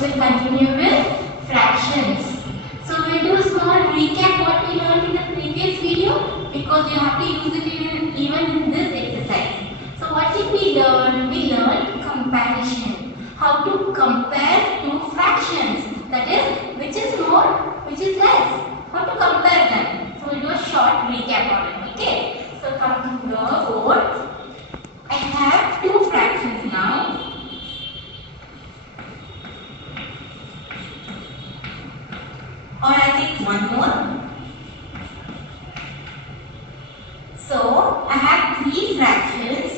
will continue with fractions. So we'll do a small recap what we learned in the previous video because you have to use it even in this exercise. So what did we learn? We learned comparison. How to compare two fractions. That is, which is more, which is less. How to compare them. So we'll do a short recap on it. Okay. So come to the board. I have two fractions now. Or I take one more. So I have three fractions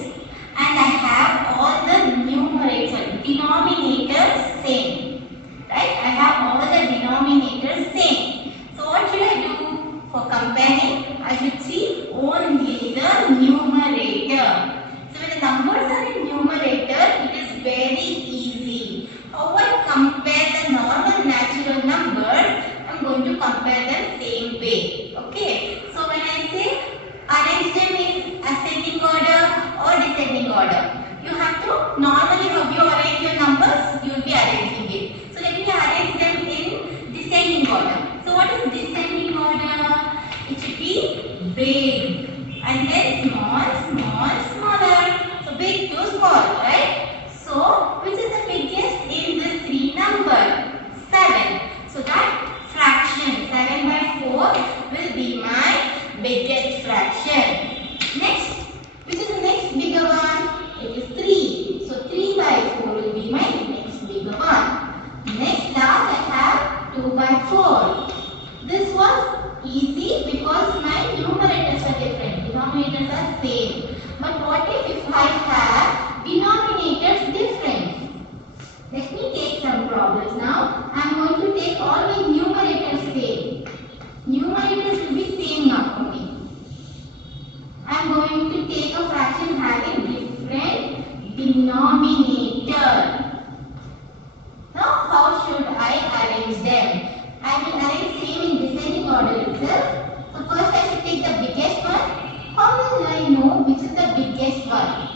and I have all the numerator, denominators same. Right? I have all the denominators same. So what should I do for comparing? I should see only the numerator. So when the numbers are in numerator, it is very easy. How I compare the normal natural numbers? I'm going to compare them same way. Okay. So when I say arrange them in ascending order or descending order, you have to normally how you arrange your numbers, you will be arranging it. So let me arrange them in descending order. So what is descending order? It should be big and then small, small, smaller. So big to small, right? So which is the biggest in these three numbers? 7. So that fraction 7 by 4 will be my biggest fraction. Next, which is the next bigger one? It is 3. So 3 by 4 will be my next bigger one. Next last I have 2 by 4. This was easy because my numerators are different. Denominators are same. But what if I have denominators different? Let me take some problems now. I am going to take all my numerators same. Numerators will be same now for me. I am going to take a fraction having different denominator. Now how should I arrange them? I will arrange same in descending order itself. So first I should take the biggest one. How will I know which is the biggest one?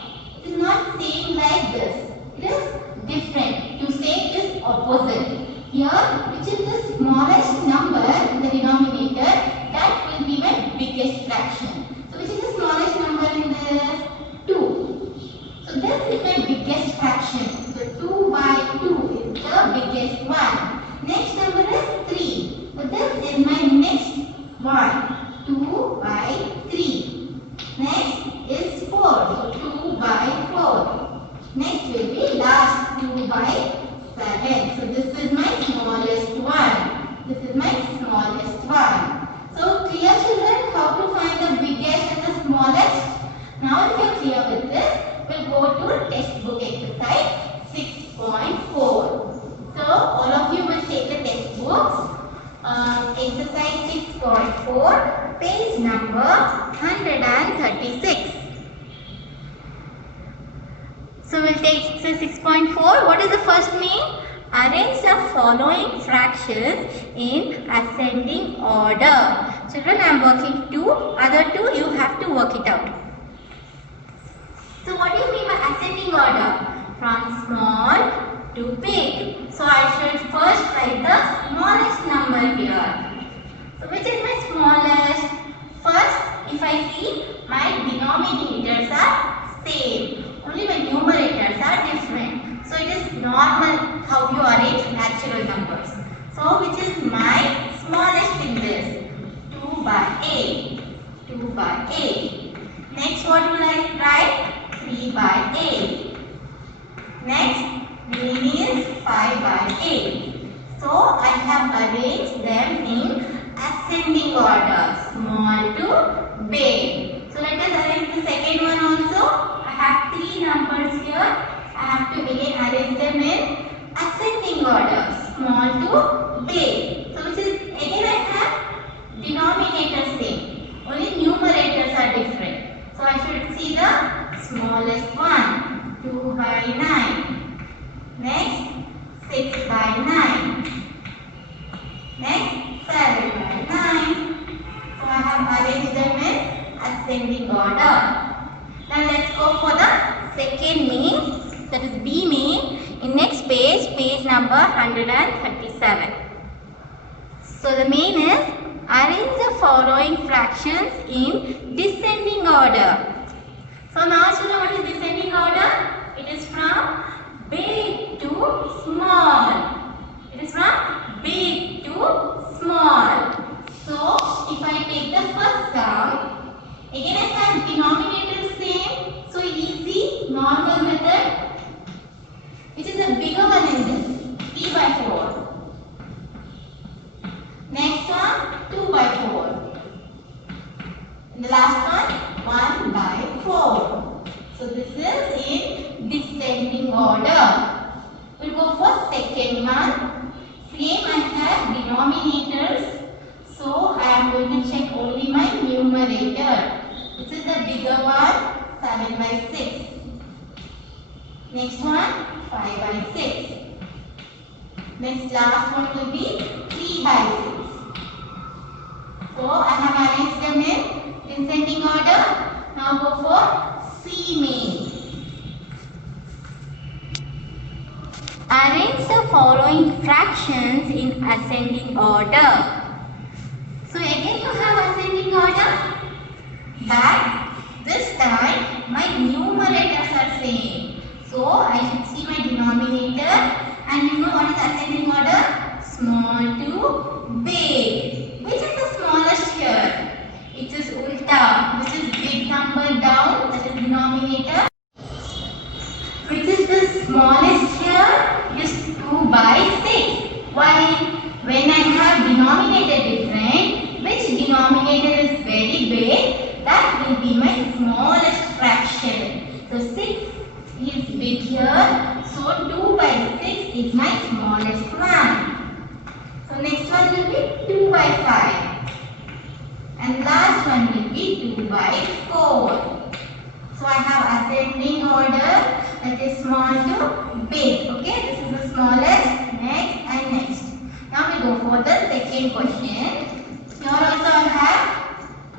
It is not same like this. It is different. To say it is opposite. Here, which is the smallest number in the denominator, that will be my biggest fraction. So which is the smallest number in this? 2. So this is my biggest fraction. So 2 by 2 is the biggest one. Next number is 3. So this is my next one. 2 by 3. Next is 4. So 2 by 4. Next will be last 2 by 7. So this is my smallest one. This is my smallest one. So clear children how to find the biggest and the smallest? Now if you are clear with this, we'll go to textbook exercise 6.4. So all of you will take the textbooks. Exercise 6.4, page number 136. So we'll take exercise 6.4. What is the first main? Arrange the following fractions in ascending order. Children, I am working 2. Other 2 you have to work it out. So what do you mean by ascending order? From small to big. So I should first write the smallest number here. So which is my smallest? First, if I see my denominators are same. Only my numerators are different. So it is normal how you arrange natural numbers. So which is my smallest in this? 2 by 8. 2 by 8. Next what will I write? 3 by 8. Next remaining is 5 by 8. So I have arranged them in ascending order. Small to big. So let us arrange the second one also. I have 3 numbers here. I have to again arrange them in ascending order. Small to big. So which is again I have denominators same. Only numerators are different. So I should see the smallest one. 2 by 9. Next 6 by 9. Next 7 by 9. So I have arranged them in ascending order. Now let's go for the second main, that is B main. In next page, page number 137. So the main is arrange the following fractions in descending order. So now children, what is descending order? It is from big to small. It is from big to small. So if I take the first sum, again I have denominator same. So easy, normal method, which is a bigger one in this, 3 by 4. Next one, 2 by 4. And the last one, 1 by 4. So this is in descending order. We'll go for second one. Same, I have denominators. So I am going to check only my numerator. This is the bigger one, 7 by 6. Next one, 5 by 6. Next last one will be 3 by 6. So I have arranged them in descending order. Now go for C main. Arrange the following fractions in ascending order. So again you have ascending order, but this time my numerators are same. So I should see my denominator, and you know what is ascending order? Small to big. Which is the smallest here? It is ulta, which is big number down, that is denominator. Which is the smallest here? It is 2 by 6. Why? When I have denominator different, which denominator is very big, that will be my smallest fraction. So 6 is big here. So 2 by 6 is my smallest one. So next one will be 2 by 5. And last one will be 2 by 4. So I have ascending order, that is small to big. Okay, this is the smallest, next and next. Now we go for the second question. Here also I have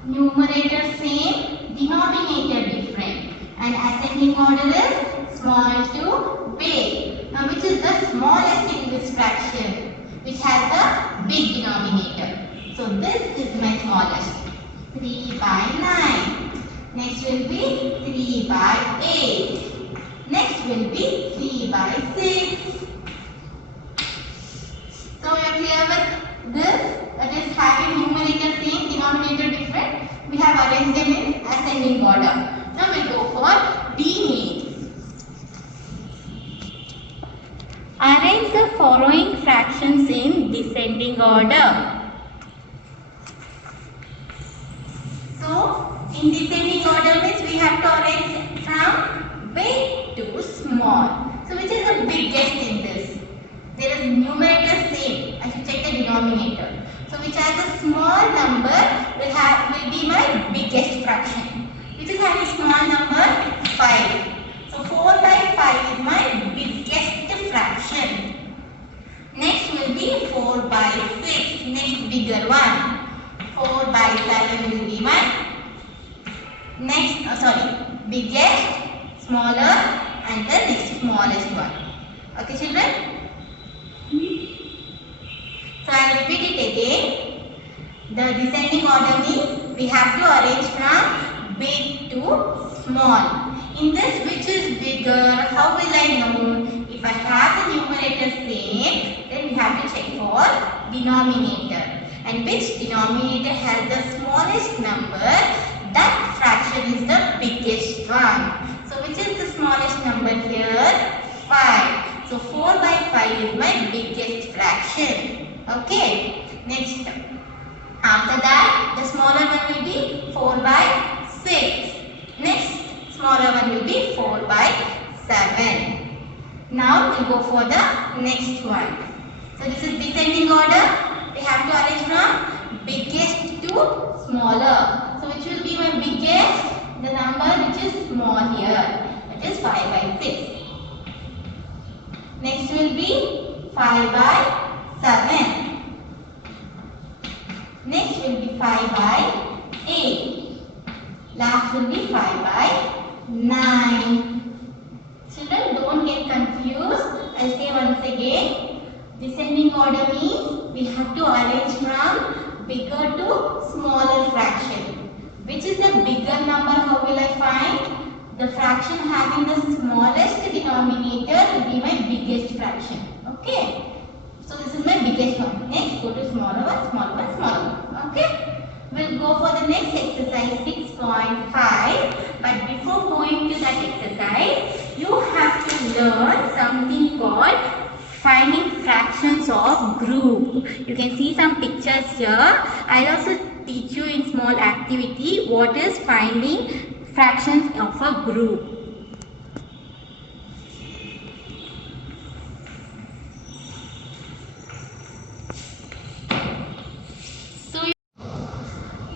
numerator same, denominator different. And ascending order is small to big. Now which is the smallest in this fraction, which has a big denominator? So this is my smallest, 3 by 9. Next will be 3 by 8. Next will be 3 by 6. So we are clear with this, that is having numerator same, denominator different. We have arranged them in ascending order. Now we will go for D main. Arrange the following fractions in descending order. So in descending order means we have to arrange from big to small. So which is the biggest in this? There is numerator same. I should check the denominator. So which has a small number will be my biggest fraction. Which is having small number 5. So 4 by 5 is my biggest fraction. Next will be 4 by 6. Next bigger one. 4 by 7 will be my next, biggest, smaller, and the next smallest one. Okay children? So I will repeat it again. The descending order means we have to arrange from big to small. In this, which is bigger? How will I know? If I have the numerator same, then we have to check for denominator. And which denominator has the smallest number, that fraction is the biggest one. So which is the smallest number here? 5. So 4 by 5 is my biggest fraction. Okay. Next. After that, the smaller one will be 4 by 6. Next, smaller one will be 4 by 7. Now we will go for the next one. So this is descending order. We have to arrange from biggest to smaller. So which will be my biggest? The number which is small here. That is 5 by 6. Next will be 5 by 7. Next will be 5 by 8. Last will be 5 by 9. Children, don't get confused. I'll say once again. Descending order means we have to arrange from bigger to smaller fraction. Which is the bigger number? How will I find? The fraction having the smallest denominator will be my biggest fraction. Okay. So this is my biggest one. Next, go to smaller one, smaller one, smaller one. Okay. We'll go for the next exercise 6.5. But before going to that exercise, you have to learn something called finding fractions of group. You can see some pictures here. I'll also teach you in small activity what is finding fractions of a group.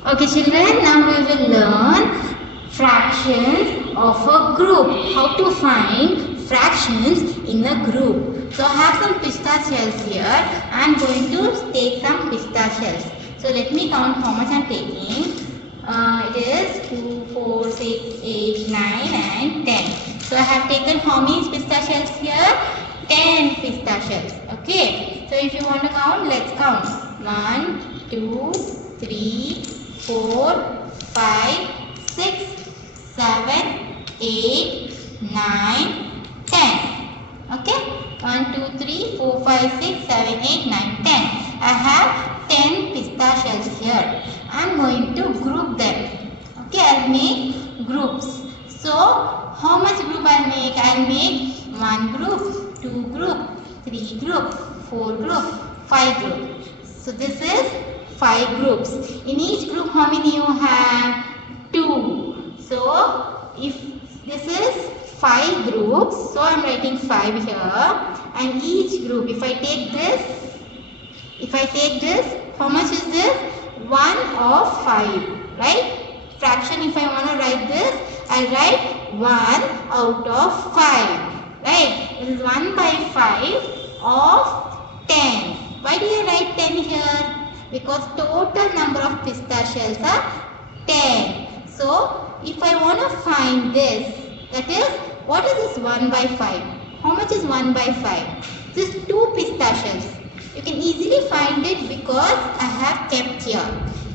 Okay children, now we will learn fractions of a group. How to find fractions in a group. So I have some pistachios here. I am going to take some pistachios. So let me count how much I am taking. It is 2, 4, 6, 8, 9 and 10. So I have taken how many pistachios here? 10 pistachios. Okay. So if you want to count, let's count. 1, 2, 3, 4, 5, 6, 7, 8, 9, 10. Okay. 1, 2, 3, 4, 5, 6, 7, 8, 9, 10. I have 10 pistachios here. I am going to group them. Okay, I will make groups. So, how much group I will make? I will make 1 group, 2 group, 3 group, 4 group, 5 group. So, this is 5 groups. In each group, how many you have? 2. So, if this is 5 groups, so I am writing 5 here. And each group, if I take this, how much is this? 1 of 5, right? Fraction, if I want to write this, I write 1 out of 5, right? This is 1 by 5 of 10. Why do you write 10 here? Because total number of pistachios are 10. So, if I want to find this, that is, what is this 1 by 5? How much is 1 by 5? This is 2 pistachios. You can easily find it because I have kept here.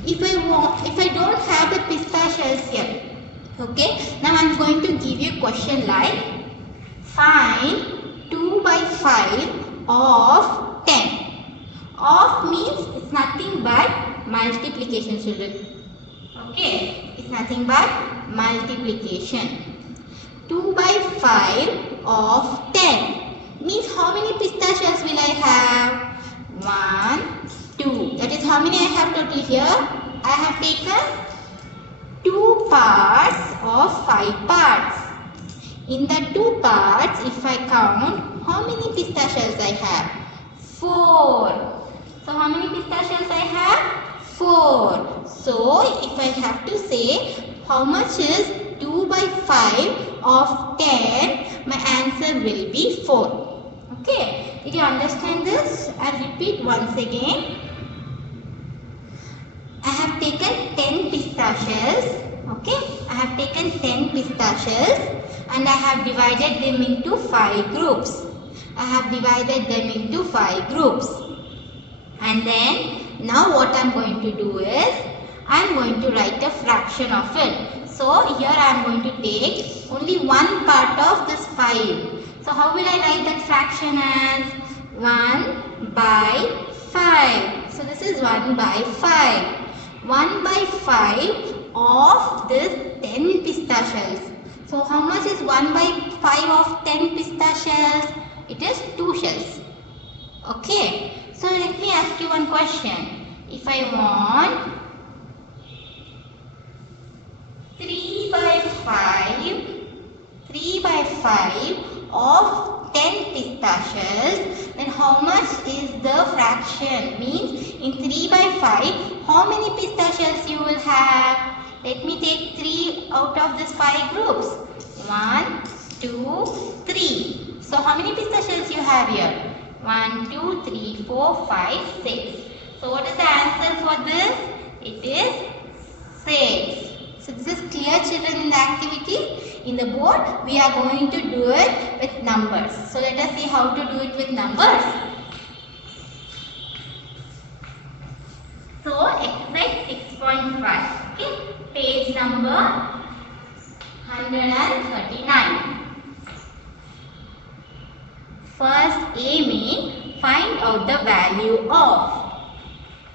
If I don't have the pistachios here, okay, now I am going to give you a question like find 2 by 5 of 10. Of means it's nothing but multiplication, children. Okay, it's nothing but multiplication. 2 by 5 of 10 means how many pistachios will I have? 1, 2. That is how many I have total here? I have taken 2 parts of 5 parts. In the 2 parts, if I count, how many pistachios I have? 4. So, how many pistachios I have? 4. So, if I have to say how much is 2 by 5 of 10, my answer will be 4. Okay, did you understand this? I'll repeat once again. I have taken 10 pistachios. Okay, I have taken 10 pistachios and I have divided them into 5 groups. I have divided them into 5 groups. And then, now what I am going to do is, I am going to write a fraction of it. So, here I am going to take only one part of this 5. So, how will I write that fraction as 1 by 5. So, this is 1 by 5. 1 by 5 of this 10 pistachios. So, how much is 1 by 5 of 10 pistachios? It is 2 shells. Okay. So, let me ask you one question. If I want 3 by 5 of 10 pistachios, then how much is the fraction? Means in 3 by 5, how many pistachios you will have? Let me take 3 out of these 5 groups. 1, 2, 3. So how many pistachios you have here? 1, 2, 3, 4, 5, 6. So what is the answer for this? It is 6. So this is clear, children, in the activity. In the board, we are going to do it with numbers. So let us see how to do it with numbers. Page number 139. First A means find out the value of.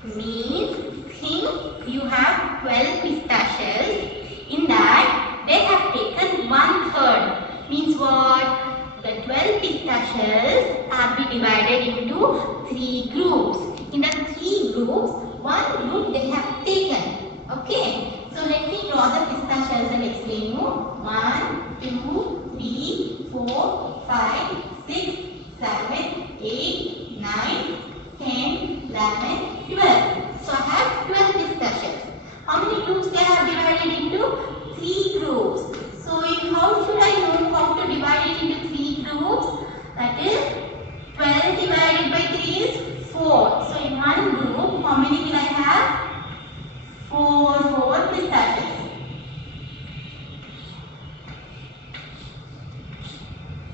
Means think you have 12 pistachios. In that they have taken 1/3. Means what? The 12 pistachios have been divided into 3 groups. In the 3 groups, one group they have taken. Okay. So let me draw the pistachios and explain you. 1, 2, 3, 4, 5, 6, 7, 8, 9, 10, 11, 12. So I have 12 pistachios. How many groups they have divided into? 3 groups. So how should I know how to divide it into 3 groups? That is 12 divided by 3 is 4. So in one group, how many will I have? 4 pistachios.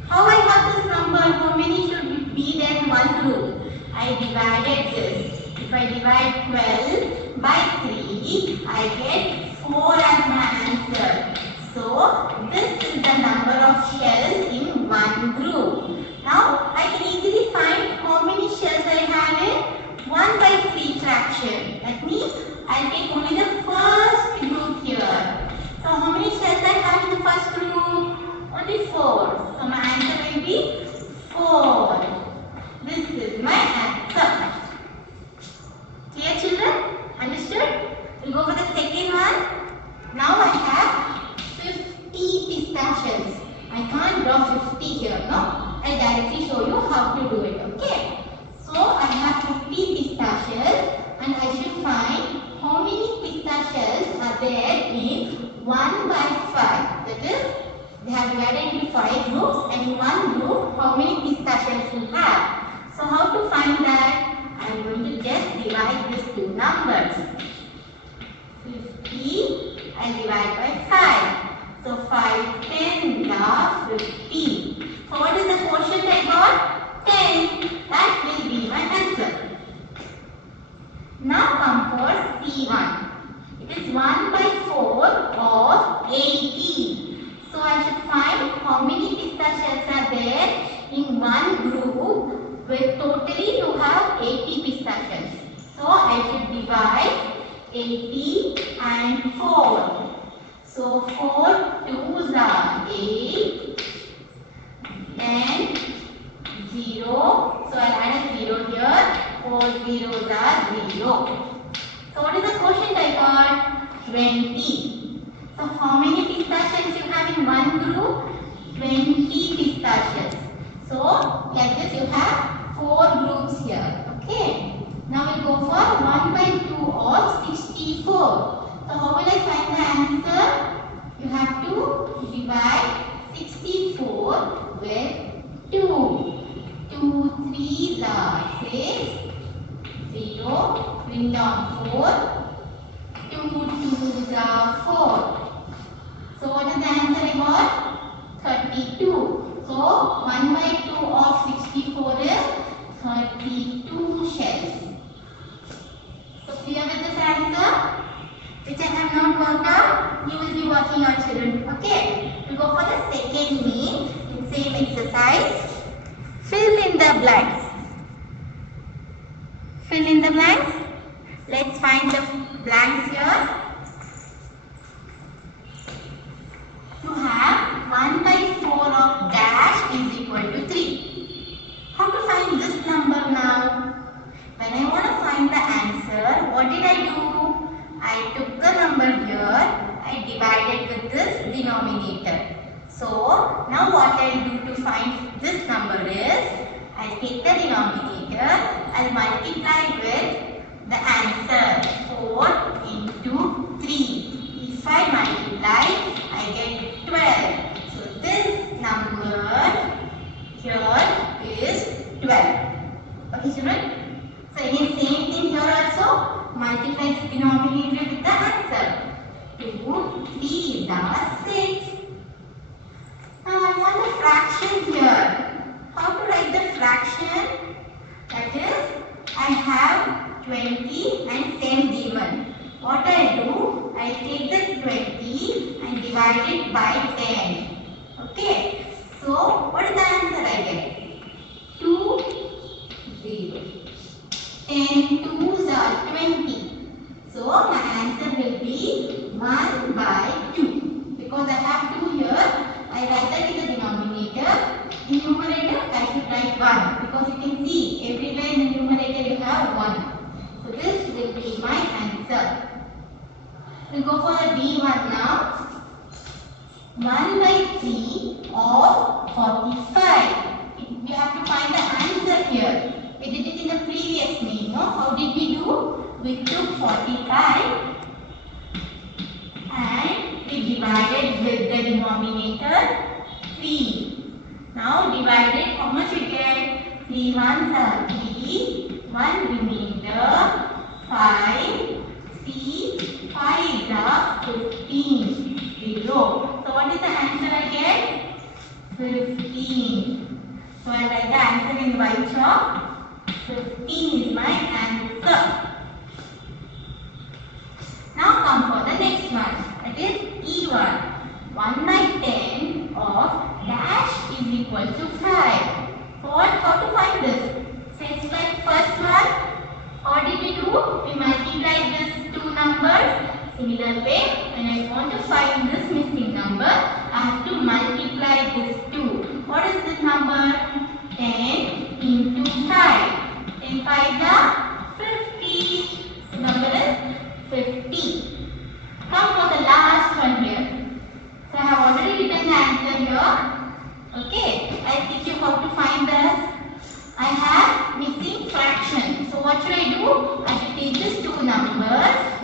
How I have this number? How many should be there in one group? I divided this. If I divide 12 by 3, I get 4 as my answer. So this is the number of shells in one group. Now I can easily find how many shells I have in 1/3 fraction. That means I'll take only the first group here. So how many shells I have in the first group? Only 4. So my answer will be 4. This is my answer. Clear, children? Understood? We'll go for the second one. Now I have 50 pistachios. I can't draw 50 here, no? I'll directly show you how to do it, okay? So I have 50 pistachios and I should find how many pistachios are there in 1/5. That is, they have divided into 5 groups and in one group, how many pistachios we have. So how to find that? I am going to just divide these two numbers. 50, I divide by 5. So 5 10s are 50. So what is the quotient I got? 10. That will be my answer. Now come for C1. It is 1/4 of 80. So I should find how many pistachios are there in one group with totally you have 80 pistachios. So I should divide 80 and 4. So 4 2s are 8 and 0. So I'll add a 0 here. 4 zeros are 0. So what is the quotient I got? 20. So how many pistachios you have in one group? 20 pistachios. So like this you have 4 groups here. Okay. Now we'll go for 1/2 of 64. So how will I find the answer? You have to divide 64 with 2. 2 3s are 6. 0. Bring down 4. 2 2s are 4. So what is the answer I got? 32. So 1/2 of 64 is 32 shells. So clear with this answer? Which I have not worked out, you will be working out, children. Okay? We go for the second mean in same exercise. Fill in the blanks. Fill in the blanks. Let's find the blanks here. You have 1/4 of dash is equal to 3. How to find this number now? When I want to find the answer, what did I do? I took the number here, I divided with this denominator. So now what I'll do to find this number is, I'll take the denominator, I'll multiply with the answer 4 into 3. If I multiply, I get 12. So this number here is 12. Okay, children? So again same thing here also. Multiply the denominator with the answer. 2 3s are 6. Now I want the fraction here. How to write the fraction? That is, I have 20 and 10 given. What I do? I take the 20 divide it by 10. Okay. So what is the answer I get? 2, 0. 10 2s are 20. So my answer will be 1 by 2. Because I have 2 here, I write that in the denominator. In numerator, I should write 1. Because you can see everywhere in the numerator you have 1. So this will be my answer. We'll go for the B1 now. 1 by 3 of 45. We have to find the answer here. We did it in the previous mean, no? How did we do? We took 45 and we divided with the denominator 3. Now divided, how much you get? 3 ones are 3, 1 remainder, 5, 3, 5 are 15, 0. So what is the answer I get? 15. So I write the answer in white chalk. 15 is my answer. Now come for the next one. That is E1. 1 by 10 of dash is equal to 5. So how to find this? Since like first one, how did we do? We multiplied these two numbers. Similar way, when I want to find this missing number, I have to multiply this 2. What is this number? 10 into 5. 10 5 is 50. So number is 50. Come for the last one here. So I have already written the answer here. Okay, I'll teach you how to find this. I have missing fraction. So what should I do? I should take these two numbers.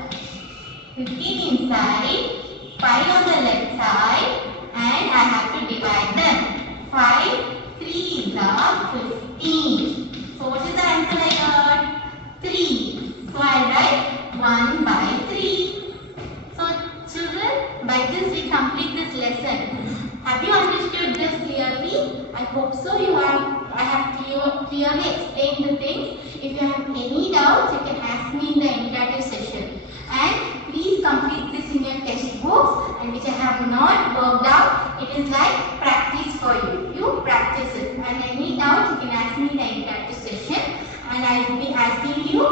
15 inside, 5 on the left side, and I have to divide them. 5 3s are 15. So what is the answer I got? 3. So I write 1 by 3. So children, by this we complete this lesson. Have you understood this clearly? I hope so. I have clearly explained the things. If you have any doubts, you can ask me in the interactive session. And please complete this in your textbooks, and which I have not worked out, it is like practice for you. You practice it, and any doubt you can ask me in the interactive session, and I will be asking you